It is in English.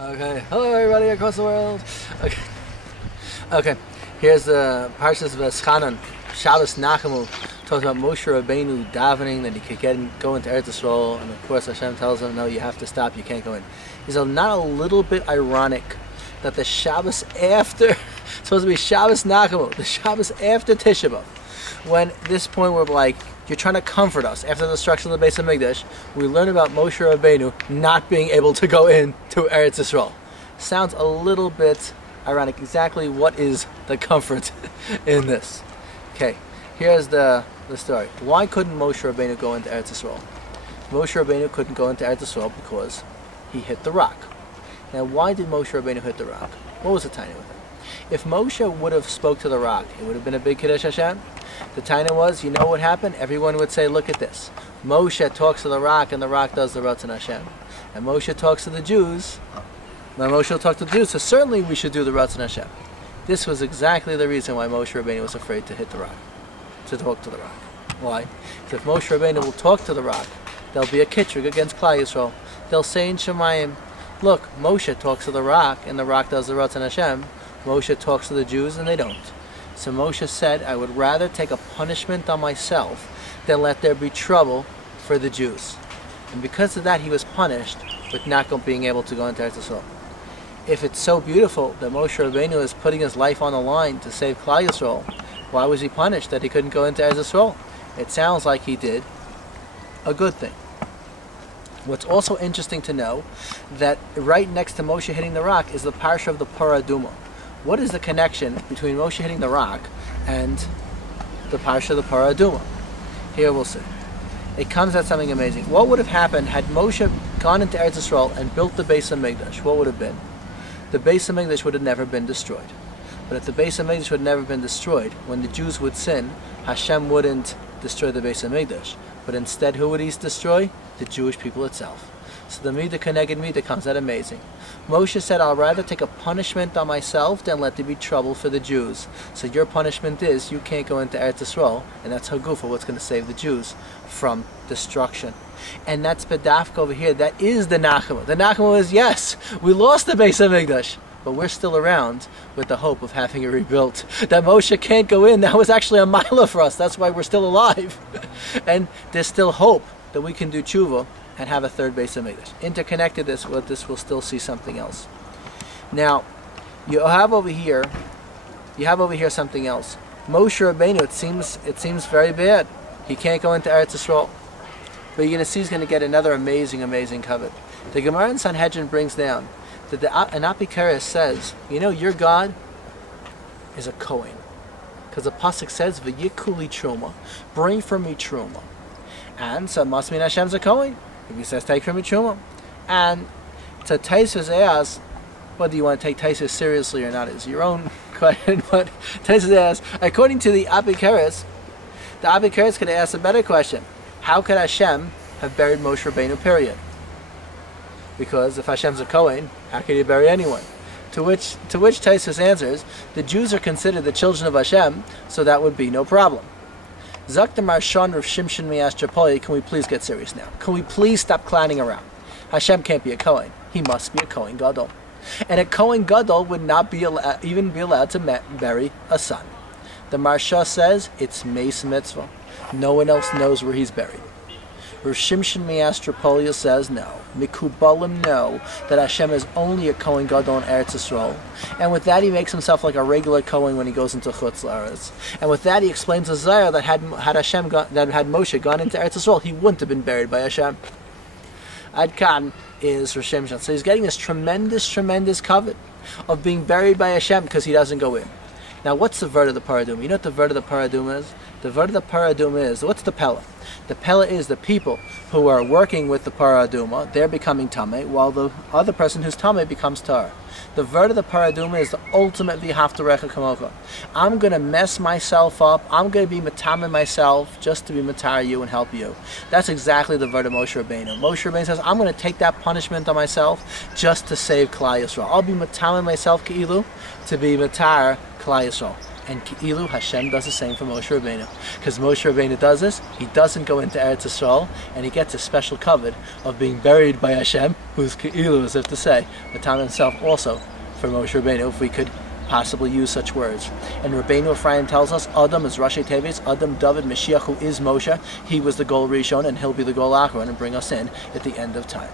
Okay, hello everybody across the world. Okay. Here's the Parshas V'Eschanan, Shabbos Nachamu, talks about Moshe Rabbeinu davening that he could go into Eretz Yisrael, and of course Hashem tells him, no, you have to stop, you can't go in. He's not a little bit ironic that the Shabbos after, it's supposed to be Shabbos Nachamu, the Shabbos after Tisha B'Av, when at this point we're like, you're trying to comfort us. After the destruction of the Beis HaMikdash, we learn about Moshe Rabbeinu not being able to go in to Eretz Yisrael. Sounds a little bit ironic. Exactly what is the comfort in this? Okay, here's the story. Why couldn't Moshe Rabbeinu go into Eretz Yisrael? Moshe Rabbeinu couldn't go into Eretz Yisrael because he hit the rock. Now, why did Moshe Rabbeinu hit the rock? What was the tiny with it? If Moshe would have spoke to the rock, it would have been a big Kiddush Hashem. The Taina was, you know what happened? Everyone would say, look at this. Moshe talks to the rock, and the rock does the Ratzon Hashem. And Moshe talks to the Jews. Now Moshe will talk to the Jews, so certainly we should do the Ratzon Hashem. This was exactly the reason why Moshe Rabbeinu was afraid to hit the rock, to talk to the rock. Why? Because if Moshe Rabbeinu will talk to the rock, there'll be a kitrug against Klal Yisrael. They'll say in Shemayim, look, Moshe talks to the rock, and the rock does the Ratzon Hashem. Moshe talks to the Jews, and they don't. So Moshe said, I would rather take a punishment on myself than let there be trouble for the Jews. And because of that, he was punished with not being able to go into Eretz Yisrael. If it's so beautiful that Moshe Rabbeinu is putting his life on the line to save Klal Yisrael, why was he punished that he couldn't go into Eretz Yisrael? It sounds like he did a good thing. What's also interesting to know, that right next to Moshe hitting the rock is the parsha of the Parah Adumah. What is the connection between Moshe hitting the rock and the parsha of the Parah Adumah? Here we'll see. It comes at something amazing. What would have happened had Moshe gone into Eretz Yisrael and built the Beis HaMikdash? What would have been? The Beis HaMikdash would have never been destroyed. But if the Beis HaMikdash would have never been destroyed, when the Jews would sin, Hashem wouldn't destroy the Beis HaMikdash. But instead, who would he destroy? The Jewish people itself. So the Midah Keneged Midah comes out amazing. Moshe said, I'll rather take a punishment on myself than let there be trouble for the Jews. So your punishment is, you can't go into Eretz Yisrael, and that's Hagufa, what's going to save the Jews from destruction. And that's Bedafka over here. That is the Nachama. The Nachama is, yes, we lost the Beis HaMikdash, but we're still around with the hope of having it rebuilt. That Moshe can't go in, that was actually a milah for us. That's why we're still alive. And there's still hope that we can do tshuva and have a third Beis HaMikdash. Interconnected with this, we'll still see something else. Now, you have over here something else. Moshe Rabbeinu, it seems very bad. He can't go into Eretz Yisrael. But you're going to see he's going to get another amazing covet. The Gemara in Sanhedrin brings down that an Apikeres says, you know, your God is a Kohen. Because the Pasuk says, V'yikuli truma, bring from me truma. And so it must mean Hashem's a Kohen. If he says, take from me truma. And to Taisus asks, whether you want to take Taisus seriously or not is your own question. But Taisus asks, according to the Apikeres could ask a better question. How could Hashem have buried Moshe Rabbeinu, period? Because if Hashem's a Kohen, how could he bury anyone? To which Taisus answers, the Jews are considered the children of Hashem, so that would be no problem. Zakta Marshan Rav Shimshon Miyastrapoli, can we please get serious now? Can we please stop clowning around? Hashem can't be a Kohen. He must be a Kohen Gadol. And a Kohen Gadol would not even be allowed to bury a son. The Marsha says it's Meis Mitzvah. No one else knows where he's buried. Rav Shimshon Miyastrapoli says no. Mikubalim know that Hashem is only a Kohen Gadol in Eretz Yisrael. And with that he makes himself like a regular Kohen when he goes into Chutz La'aretz. And with that he explains to Zayah that had Moshe gone into Eretz Yisrael, he wouldn't have been buried by Hashem. Ad Kan is Rav Shimshon. So he's getting this tremendous covet of being buried by Hashem because he doesn't go in. Now what's the word of the Parah Adumah? You know what the word of the Parah Adumah is? The word of the Parah Adumah is, what's the Pella? The Pella is the people who are working with the Parah Adumah, they're becoming Tameh, while the other person who's Tameh becomes Tar. The word of the Parah Adumah is the ultimate V'haftarecha kamocha. I'm going to mess myself up, I'm going to be Matameh myself just to be Matar you and help you. That's exactly the word of Moshe Rabbeinu. Moshe Rabbeinu says, I'm going to take that punishment on myself just to save Klal Yisrael. I'll be Matameh myself, Ke'ilu, to be Matar Klal Yisrael. And Ki'ilu Hashem does the same for Moshe Rabbeinu. Because Moshe Rabbeinu does this, he doesn't go into Eretz Yisrael, and he gets a special covet of being buried by Hashem, who's Ki'ilu, as if to say, the time himself also for Moshe Rabbeinu, if we could possibly use such words. And Rabbeinu Ephraim tells us, Adam is Rashi Tevis, Adam David Mashiach, who is Moshe. He was the Gol Rishon, and he'll be the Gol Acharon and bring us in at the end of time.